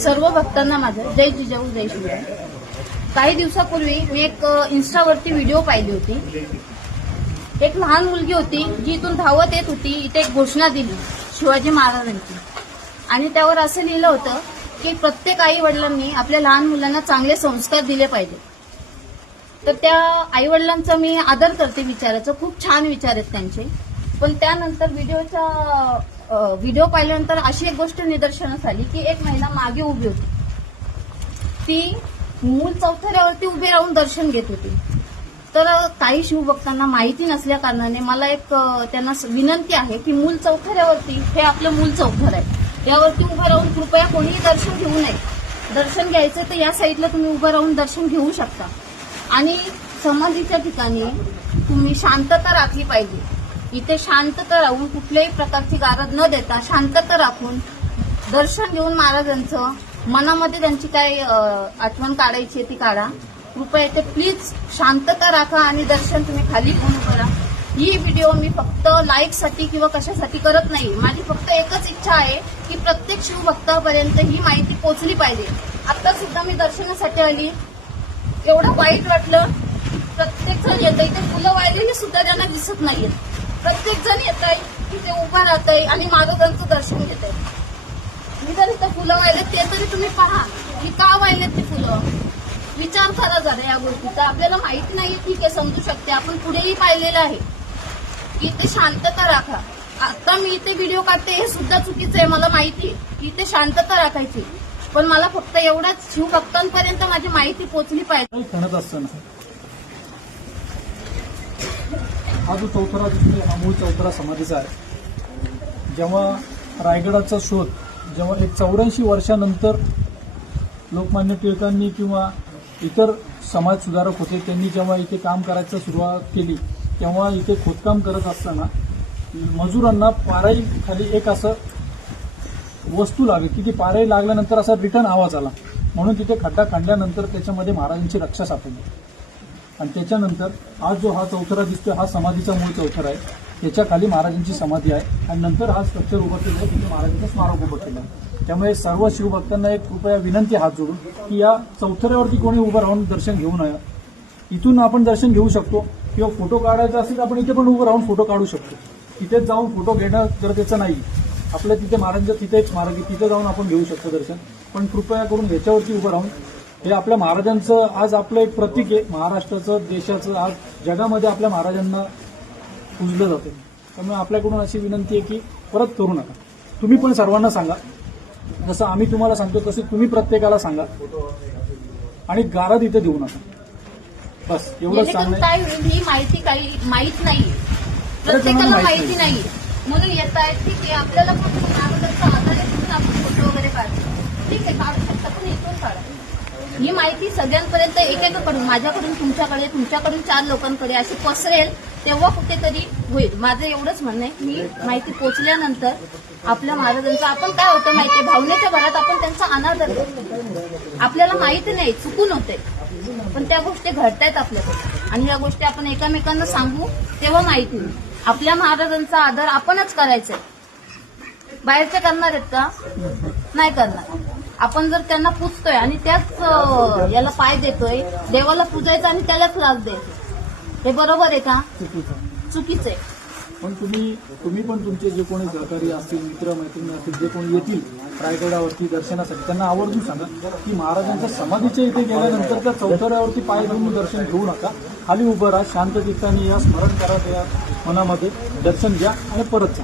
सर्व भक्तांना माझं जय जिजाऊ जय शिवराय. काही दिवसापूर्वी मी एक इन्स्टावरती व्हिडिओ पाहिली होती. एक लहान मुलगी होती जी इथून धावत येत होती इथे एक घोषणा दिली शिवाजी महाराजांची. आणि त्यावर असं लिहिलं होतं की प्रत्येक आई वडिलांनी आपल्या लहान मुलांना चांगले संस्कार दिले पाहिजे. तर त्या आई वडिलांचा मी आदर करते विचाराचं खूप छान विचार आहेत त्यांचे. पण त्यानंतर व्हिडिओच्या व्हिडिओ पाहिल्यानंतर अशी एक गोष्ट निदर्शनास आली की एक महिला मागे उभी होती. ती मूल चौथऱ्यावरती उभी राहून दर्शन घेत होती. तर काही शिवभक्तांना माहिती नसल्या कारणाने मला एक त्यांना विनंती आहे की मूल चौथऱ्यावरती हे आपलं मूल चौथर आहे. यावरती उभं राहून कृपया कोणीही दर्शन घेऊ नये. दर्शन घ्यायचं तर या साईडला तुम्ही उभं राहून दर्शन घेऊ शकता. आणि समाधीच्या ठिकाणी तुम्ही शांतता राखली पाहिजे. इथे शांतता राहून कुठल्याही प्रकारची गारद न देता शांतता राखून दर्शन घेऊन महाराजांचं मनामध्ये त्यांची काय आठवण काढायची आहे ती काढा. कृपया इथे प्लीज शांतता राखा आणि दर्शन तुम्ही खाली घेऊन करा ही व्हिडिओ मी फक्त लाईकसाठी किंवा कशासाठी करत नाही. माझी फक्त एकच इच्छा आहे की प्रत्येक शिवभक्तापर्यंत ही माहिती पोचली पाहिजे. आता सुद्धा मी दर्शनासाठी आली. एवढं वाईट वाटलं. प्रत्येक जण येतं. इथे फुलं वाहिलेली सुद्धा त्यांना दिसत नाहीयेत. प्रत्येक जण येत आहे तिथे उभा राहत आहे आणि माझं त्यांचं दर्शन घेत आहे मी जर इथं फुलं वाहिले ते तरी तुम्ही पहा. की का वाहिलेत ते फुलं? विचार करा जरा या गोष्टीचा. आपल्याला माहीत नाही ठीक आहे समजू शकते. आपण पुढेही पाहिलेलं आहे. की इथे शांतता राखा. आता मी इथे व्हिडिओ काढते हे सुद्धा चुकीचं आहे मला माहिती की इथे शांतता राखायची. पण मला फक्त एवढ्याच शिवभक्तांपर्यंत माझी माहिती पोचली पाहिजे काही खणत असताना हा जो चौथरा दिसतोय हा मूळ चौथरा समाधीचा आहे. जेव्हा रायगडाचा शोध जेव्हा एक चौऱ्याऐंशी वर्षानंतर लोकमान्य टिळकांनी किंवा इतर समाज सुधारक होते त्यांनी जेव्हा इथे काम करायचं सुरुवात केली तेव्हा इथे खोदकाम करत असताना मजुरांना पाराई खाली एक असं वस्तू लागली की ती पाराई लागल्यानंतर असा रिटर्न आवाज आला. म्हणून तिथे खड्डा काढल्यानंतर त्याच्यामध्ये महाराजांची रक्षा सापडली. आणि त्याच्यानंतर आज जो हा चौथरा दिसतोय हा समाधीचा मूळ चौथरा आहे. त्याच्याखाली महाराजांची समाधी आहे. आणि नंतर हा स्ट्रक्चर उभं केलं आहे. तिथे महाराजांचं स्मारक उभं केलं आहे. त्यामुळे सर्व शिवभक्तांना एक कृपया विनंती हात जोडून की या चौथऱ्यावरती कोणी उभं राहून दर्शन घेऊ नये. इथून आपण दर्शन घेऊ शकतो. किंवा फोटो काढायचा असेल तर आपण इथे पण उभं राहून फोटो काढू शकतो. तिथेच जाऊन फोटो घेणं गरजेचं नाही. आपल्या तिथे महाराजांचं तिथेच स्मारक आहे तिथे जाऊन आपण घेऊ शकतो दर्शन. पण कृपया करून ह्याच्यावरती उभं राहून हे आपल्या महाराजांचं आज आपलं एक प्रतीक आहे. महाराष्ट्राचं देशाचं आज जगामध्ये आपल्या महाराजांना पूजलं जातं. त्यामुळे आपल्याकडून अशी विनंती आहे की परत करू नका. तुम्ही पण सर्वांना सांगा. जसं आम्ही तुम्हाला सांगतो तसे तुम्ही प्रत्येकाला सांगा. आणि गारद इथे देऊ नका. बस एवढंच जेणेकरून सांगणं आहे. काय होईल ही माहिती काही माहीत नाही प्रत्येकाला माहीत नाही. म्हणून येत आहे ठीक आहे आपल्याला पण महाराजांचा आधार आहे म्हणून आपण फोटो वगैरे काढतो ठीक आहे काढू शकता पण इथून काढा ही माहिती सगळ्यांपर्यंत एकेकाकडून माझ्याकडून तुमच्याकडे तुमच्याकडून चार लोकांकडे अशी पसरेल तेव्हा कुठेतरी होईल. माझं एवढंच म्हणणं आहे. मी माहिती पोचल्यानंतर आपल्या महाराजांचं आपण काय होतं माहिती भावनेच्या भरात आपण त्यांचा अनादर करतो. आपल्याला माहिती नाही चुकून होते. पण त्या गोष्टी घडतायत आपल्याकडे. आणि या गोष्टी आपण एकमेकांना सांगू तेव्हा माहिती नाही आपल्या महाराजांचा आदर आपणच करायचा बाहेरचे करणार आहेत का? नाही करणार. आपण जर त्यांना पूजतोय आणि त्याच याला पाय देतोय देवाला पूजायचं आणि त्यालाच लाच द्यायचं हे बरोबर आहे का? चुकीचं आहे. चुकीचं आहे. पण तुम्ही तुम्ही पण तुमचे जे कोणी सहकारी असतील मित्र मैत्रिणी असतील जे कोणी येतील रायगडावरती दर्शनासाठी त्यांना आवर्जून सांगा की महाराजांच्या समाधीच्या इथे गेल्यानंतर त्या चौथऱ्यावरती पाय घेऊन दर्शन घेऊ नका. खाली उभं राहा शांत चित्ताने या स्मरण करा त्या मनामध्ये दर्शन घ्या आणि परत जा.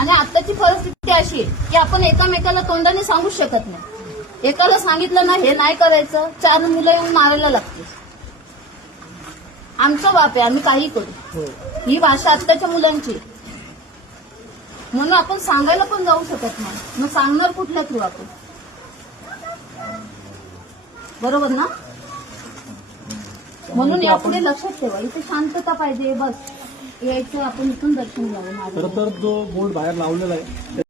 आणि आताची परिस्थिती अशी आहे की आपण एकामेकाला तोंडाने सांगू शकत नाही. एकाला सांगितलं ना हे नाही करायचं. चार मुलं येऊन मारायला लागते आमचा बाप आहे आम्ही काही करू. ही. भाषा आत्ताच्या मुलांची. म्हणून आपण सांगायला पण जाऊ शकत नाही. मग सांगणार कुठल्या थ्रू आपण? बरोबर ना? म्हणून यापुढे लक्षात ठेवा इथे शांतता पाहिजे बस. यायचं आपण इथून दर्शन घ्यावं खरं. तर जो बोर्ड बाहेर लावलेला आहे.